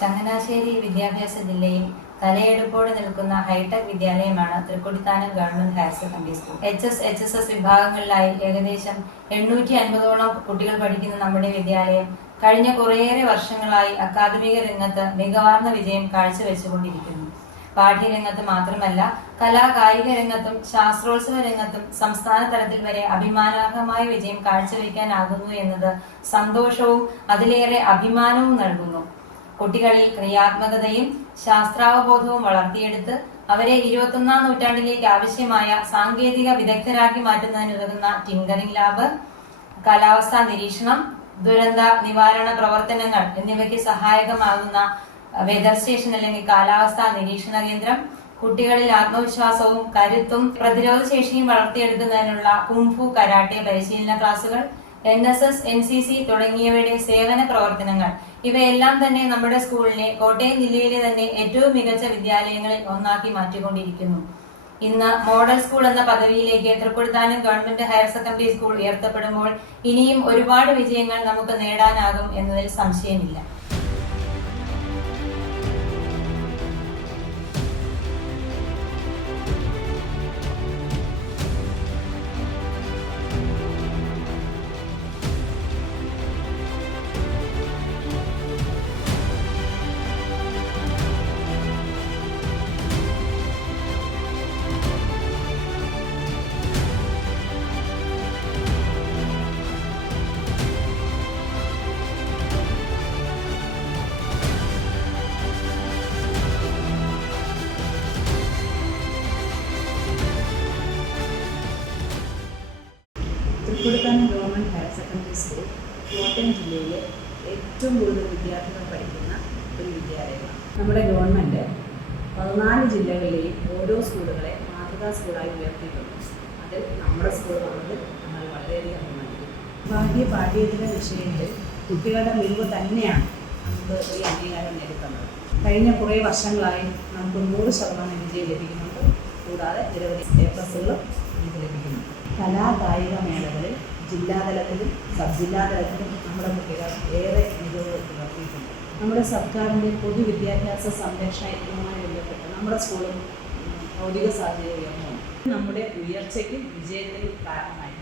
ചങ്ങനാശ്ശേരി വിദ്യാഭ്യാസ ജില്ലയിൽ തലയെടുപ്പോടെ നിൽക്കുന്ന ഹൈടെക് വിദ്യാലയമാണ് Thrikkodithanam government higher secondary school. HSS വിഭാഗങ്ങളിലായി ഏകദേശം 850ഓളം കുട്ടികൾ പഠിക്കുന്ന നമ്മുടെ വിദ്യാലയം കഴിഞ്ഞ കുറേയേറെ വർഷങ്ങളായി അക്കാദമിക രംഗത്ത് മികവാർന്ന വിജയം കാഴ്ചവെച്ചുകൊണ്ടിരിക്കുന്നു. പാഠ്യരംഗത്ത് മാത്രമല്ല, കായിക രംഗത്തും ശാസ്ത്രോത്സവ രംഗത്തും സംസ്ഥാന തലത്തിൽ വരെ അഭിമാനാർഹമായ വിജയം കാഴ്ചവെക്കാനാകുന്നു എന്നത് സന്തോഷവും അതിലേറെ അഭിമാനവും നൽകുന്നു. കുട്ടികളിൽ ക്രിയാത്മകതയും ശാസ്ത്രാവബോധവും വളർത്തിയെടുത്ത് അവരെ 21ാം നൂറ്റാണ്ടിലേക്ക് ആവശ്യമായ സാങ്കേതിക വിദഗ്ധരാക്കി മാറ്റുന്നതിനുതകുന്ന ടിങ്കറിംഗ് ലാബ്, കാലാവസ്ഥാ നിരീക്ഷണം, ദുരന്ത നിവാരണ പ്രവർത്തനങ്ങൾ എന്നിവയ്ക്ക് സഹായകമാകുന്ന വെതർ സ്റ്റേഷൻ അല്ലെങ്കിൽ കാലാവസ്ഥാ നിരീക്ഷണ കേന്ദ്രം, കുട്ടികളിൽ ആത്മവിശ്വാസവും കരുത്തും പ്രതിരോധ ശേഷിയും വളർത്തിയെടുക്കുന്നതിനുള്ള കുംഫു കരാട്ടെ പരിശീലന ക്ലാസുകൾ, NSS, NCC തുടങ്ങിയവയുടെ സേവന പ്രവർത്തനങ്ങൾ ഇവയെല്ലാം തന്നെ നമ്മുടെ സ്കൂളിനെ കോട്ടയം ജില്ലയിലെ തന്നെ ഏറ്റവും മികച്ച വിദ്യാലയങ്ങളിൽ ഒന്നാക്കി മാറ്റിക്കൊണ്ടിരിക്കുന്നു. ഇന്ന് മോഡൽ സ്കൂൾ എന്ന പദവിയിലേക്ക് Thrikkodithanam government higher secondary school ഉയർത്തപ്പെടുമ്പോൾ ഇനിയും ഒരുപാട് വിജയങ്ങൾ നമുക്ക് നേടാനാകും എന്നതിൽ സംശയമില്ല. Thrikkodithanam government higher secondary school Kottayam ജില്ലയിലെ ഏറ്റവും കൂടുതൽ വിദ്യാർത്ഥികൾ പഠിക്കുന്ന ഒരു വിദ്യാലയമാണ്. നമ്മുടെ ഗവൺമെൻറ് 14 ജില്ലകളിലെയും ഓരോ സ്കൂളുകളെ മാതൃകാ സ്കൂളായി ഉയർത്തിയിട്ടുണ്ട്. അതിൽ നമ്മുടെ സ്കൂൾ വന്നത് നമ്മൾ വളരെയധികം അഭിമാനിക്കുന്നു. പാഠ്യേതര വിഷയങ്ങളിൽ കുട്ടികളുടെ മികവ് തന്നെയാണ് നമുക്ക് ഈ അംഗീകാരം നേടിത്തന്നത്. കഴിഞ്ഞ കുറേ വർഷങ്ങളായി നമുക്ക് 100% വിജയം ലഭിക്കുന്നുണ്ട്. കൂടാതെ നിരവധി A+കളും നമുക്ക് ലഭിക്കുന്നു. കായിക മേളകളിൽ ജില്ലാതലത്തിലും സബ് ജില്ലാതലത്തിലും നമ്മുടെ കുട്ടികൾ ഏറെ മികവ് പുലർത്തിയിട്ടുണ്ട്. നമ്മുടെ സർക്കാരിൻ്റെ പൊതുവിദ്യാഭ്യാസ സംരക്ഷണ യജ്ഞവുമായി ബന്ധപ്പെട്ട് നമ്മുടെ സ്കൂളും ഭൗതിക സാധ്യത ഉയർന്നു നമ്മുടെ ഉയർച്ചയ്ക്കും വിജയത്തിനും കാരണമായി.